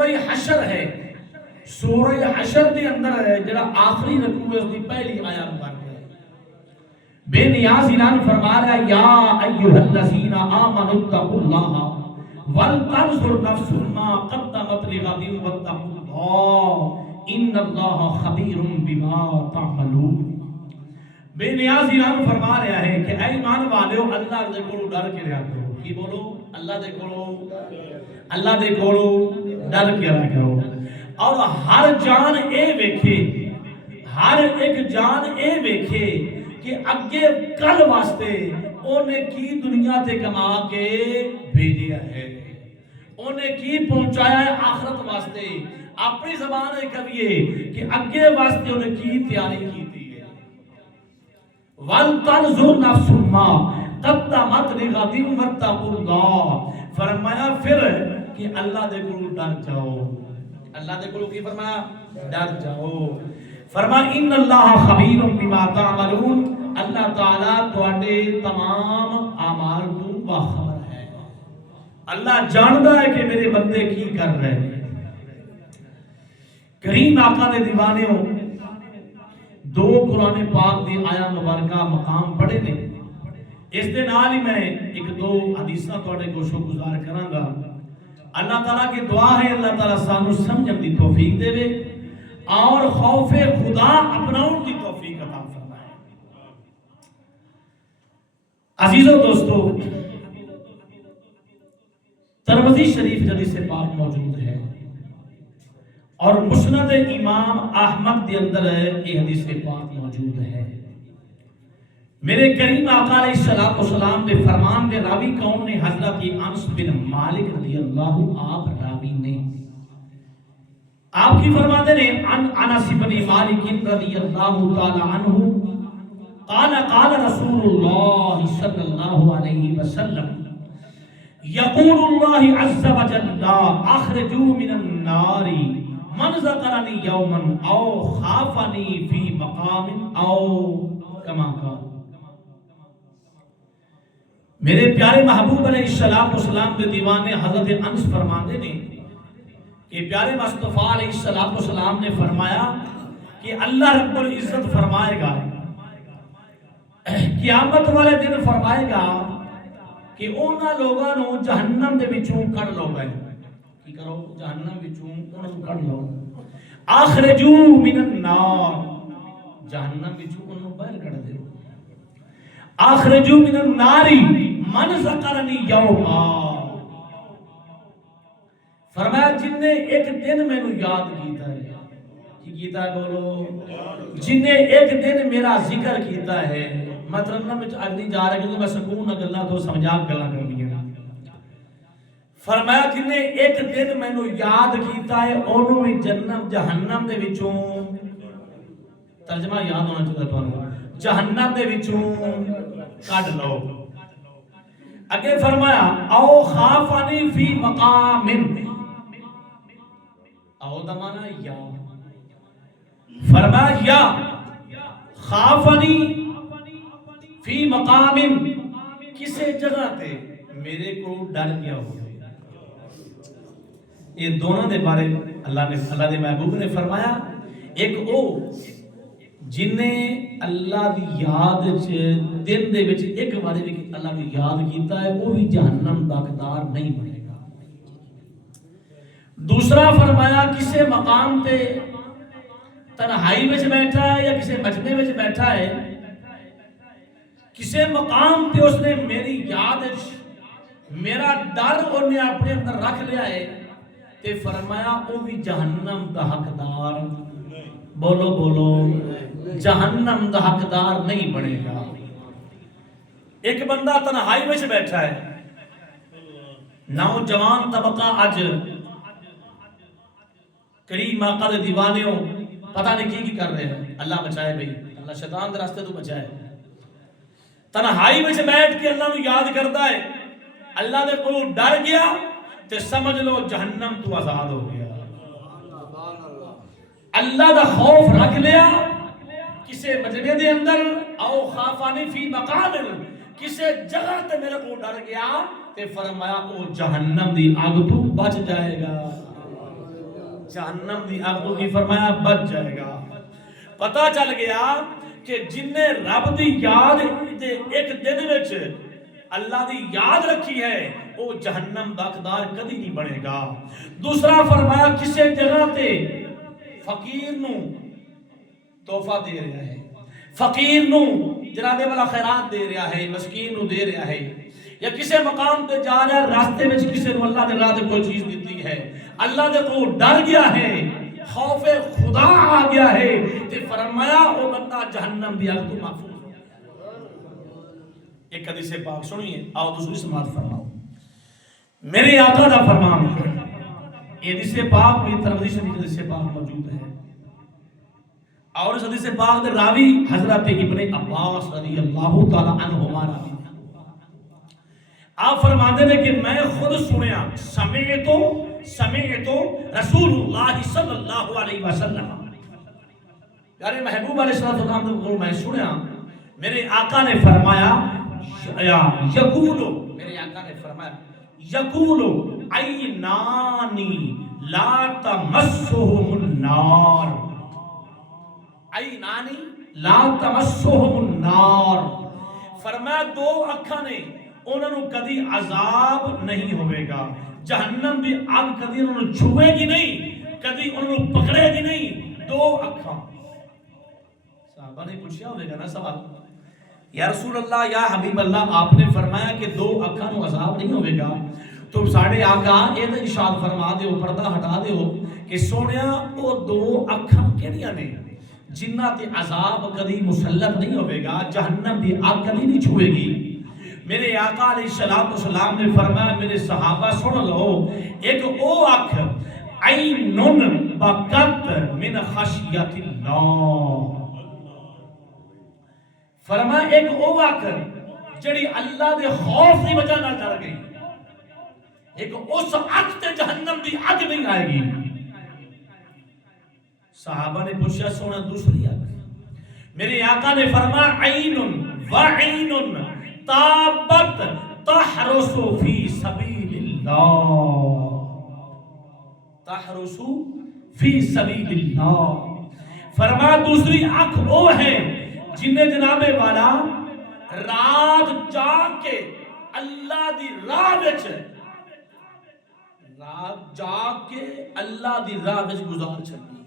سورہ حشر ہے، سورہ حشر دے اندر ہے جڑا آخری رکوع ہے اس دی پہلی آیت مبارک ہے۔ بے نیاز اعلان فرما رہا ہے یا ایھا الذین آمنوا اتقوا اللہ ولتنظر نفس ما قدمت لغد واتقوا اللہ ان اللہ خبیر بما تعملون۔ بے نیاز اعلان فرما رہا ہے کہ اے ایمان والو اللہ دے کولوں ڈر کے رہیا کرو۔ کی بولو؟ اللہ دے کولوں ڈر کے رہیا کرو، اور ہر جان اے ویکھے، ہر ایک جان اے ویکھے کہ اگے کل واسطے اونے کی دنیا تے کما کے بھیجیا ہے، اونے کی پہنچایا ہے آخرت واسطے۔ اپنی زبان ہے کہیے کہ اگے واسطے اونے کی تیاری کی ہے۔ وَلْتَنْظُرْ نَفْسٌ مَّا قَدَّمَتْ لِغَدٍ وَاتَّقُوا اللَّهَ۔ فرمایا پھر کہ اللہ دے کولوں ڈر جاؤ، اللہ دے کولوں کی فرمایا؟ ڈر جاؤ۔ فرمایا ان اللہ خبیر بما تعملون، اللہ تعالیٰ تواڈے تمام اعمال تو باخبر ہے، اللہ جاندا ہے کہ میرے بندے کی کر رہے ہیں۔ کریم آقا دے دیوانیوں دو قرآن پاک دی آیا مبارکہ مقام پڑھے نے، اس دے نال ہی میں ایک دو حدیثاں تواڈے گوشو گزار کراں گا۔ اللہ تعالیٰ کی دعا ہے اللہ تعالیٰ سانو سمجھن دی توفیق دے وے اور خوف خدا اپناؤن دی توفیق عطا فرمائے۔ عزیزو دوستو، ترمذی شریف حدیث پاک موجود ہے اور مسند امام احمد کے اندر یہ حدیث پاک موجود ہے۔ میرے کریم آقا علیہ الصلوۃ والسلام کے فرمان کے راوی کون نے؟ حضرت انس بن مالک رضی اللہ، آپ راوی نے، آپ کی فرماتے ہیں عن انس بن مالک رضی اللہ تعالی عنہ قال قال رسول اللہ صلی اللہ علیہ وسلم یقول اللہ عز وجل اخرجوا من النار من ذکرنی یوما او خافنی فی مقام او کما قال۔ میرے پیارے محبوب علیہ السلام کے دیوانے حضرت انس فرماتے ہیں کہ پیارے مصطفیٰ علیہ السلام نے فرمایا کہ اللہ رب العزت فرمائے گا قیامت والے دن، فرمائے گا کہ اونا لوگاں نو جہنم دے وچوں کڈ لو گئے، کی کرو؟ جہنم وچوں انہاں نو کڈ لو، اخرجو من النار، جہنم وچوں انہاں باہر کڈ دیو، اخرجو من النار من ذکرنی یوما، فرمایا جن نے ایک دن میں نو یاد کیتا ہے، کی کیتا ہے بولو؟ جن نے ایک دن میرا ذکر کیتا ہے، مطلب نہ مجھ اگلی جا رہا ہے کیونکہ میں سکون نہ گلنا تو سمجھاک گلنا کرنی ہے۔ فرمایا جن نے ایک دن میں نو یاد کیتا ہے انہوں میں جہنم دے وچوں، ترجمہ یاد ہونا چاہتا ہے، جہنم دے وچوں کڈ لو۔ اگے فرمایا او خافنی فی مقام، او دا معنی یا، فرمایا یا خافنی فی مقام، کسے جگہ تے میرے کو ڈر گیا ہو۔ یہ دونوں دے بارے اللہ دے محبوب نے فرمایا، ایک او جن نے اللہ دی یاد دن دے وچ ایک بارے بھی اللہ دی یاد کیتا ہے وہ بھی جہنم دا حقدار نہیں بنے گا۔ دوسرا فرمایا کسے مقام تے تنہائی وچ بیٹھا ہے یا کسے مجمع وچ بیٹھا ہے، کسے مقام تے اس نے میری یاد میرا ڈر انہیں اپنے اندر رکھ لیا ہے، تے فرمایا وہ بھی جہنم دا حقدار، بولو بولو، جہنم دا حقدار نہیں بنے گا۔ ایک بندہ تنہائی میں سے بیٹھا ہے، نوجوان طبقہ اج کریم آقا دے دیوانیوں پتہ نہیں کی کر رہے ہیں، اللہ بچائے بھئی، اللہ شیطان دے راستے تو بچائے۔ تنہائی میں سے بیٹھ کے اللہ نو یاد کرتا ہے، اللہ دے کو ڈر گیا تے سمجھ لو جہنم تو آزاد ہو گیا۔ اللہ دا خوف رکھ لیا کسے مجمع دے اندر، او خافانی فی مقام، کسے جگہ تے میرے کو ڈر گیا تے فرمایا او جہنم دی آگ تو بچ جائے گا۔ جہنم دی اگ تو کی فرمایا بچ جائے گا۔ پتہ چل گیا کہ جن نے رب دی یاد ایک دن وچ اللہ دی یاد رکھی ہے وہ جہنم دا حقدار کدی نہیں بنے گا۔ دوسرا فرمایا کسی جگہ تے فقیر نو تحفہ دے رہا ہے، فقیر نو جنابے والا خیرات دے رہا ہے، مسکین نو دے رہا ہے، یا کسی مقام تے جا رہا ہے راستے میں کسی نو اللہ دے راہ تے کوئی چیز دیتی ہے، اللہ دے کو ڈر گیا ہے، خوف خدا آ گیا ہے، تے فرمایا وہ بندہ جہنم دی اگ تو محفوظ۔ ایک حدیث پاک سنیے، آؤ دوسری سماعت فرماؤ۔ میرے آقا دا فرمان ہے، یہ حدیث پاک میں ترمذی شریف حدیث پاک موجود ہے، اور اس حدیث پاک دے راوی حضرت ابن عباس رضی اللہ تعالی عنہما راوی۔ آپ فرماتے ہیں کہ میں خود سنیا، سمعتو رسول اللہ صلی اللہ علیہ وسلم، یعنی محبوب علیہ السلام کو میں سنیا، میرے آقا نے فرمایا یقولو، میرے آقا نے فرمایا یقولو عینانی لا تمسہم النار، عینانی لا تمسہم النار، فرمایا دو اکھاں نے انہوں کدی عذاب نہیں ہوئے گا، جہنم دی آگ کدی انہوں چھوئے گی نہیں، کدی انہوں پکڑے گی نہیں، دو اکھاں۔ صحابہ نے پوچھا ہوئے گا نا سوال، یا رسول اللہ یا حبیب اللہ آپ نے فرمایا کہ دو اکھاں نو عذاب نہیں ہوئے گا، تو ساڑھے آقا یہ تو ارشاد فرما دیو، پردہ ہٹا دیو کہ سونیا وہ دو اکھاں کیڑیاں نے جنہ تے عذاب کدی مسلط نہیں ہوئے گا، جہنم دی آگ کدی نہیں چھوئے گی۔ میرے آقا علیہ السلام نے فرمایا میرے صحابہ سن لو، ایک او اکھ عینن بکت من خشیت اللہ، فرمایا ایک او اکھ جڑی اللہ دے خوف دی وجہ نہ ڈر گئی، ایک اس اکھ تے جہنم دی اگ نہیں آئے گی۔ صحابہ نے پوچھا سونا دوسری اکھ، میرے آقا نے فرمایا عینن وعینن تابت تحرس فی سبیل اللہ، تحرس فی سبیل اللہ، فرمایا دوسری آنکھ وہ ہے جنہیں جناب والا رات جاگ کے اللہ دی راہ وچ، رات جاگ کے اللہ دی راہ وچ گزار چھڑی،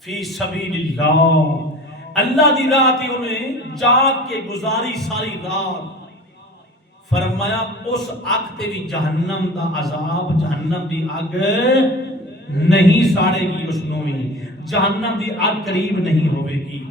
فی سبیل اللہ، اللہ دی راہ تے انہیں جاگ کے گزاری ساری رات، فرمایا اس آگ تے بھی جہنم دا عذاب، جہنم دی آگ نہیں ساڑے گی، اس نویں جہنم دی آگ قریب نہیں ہوئے گی۔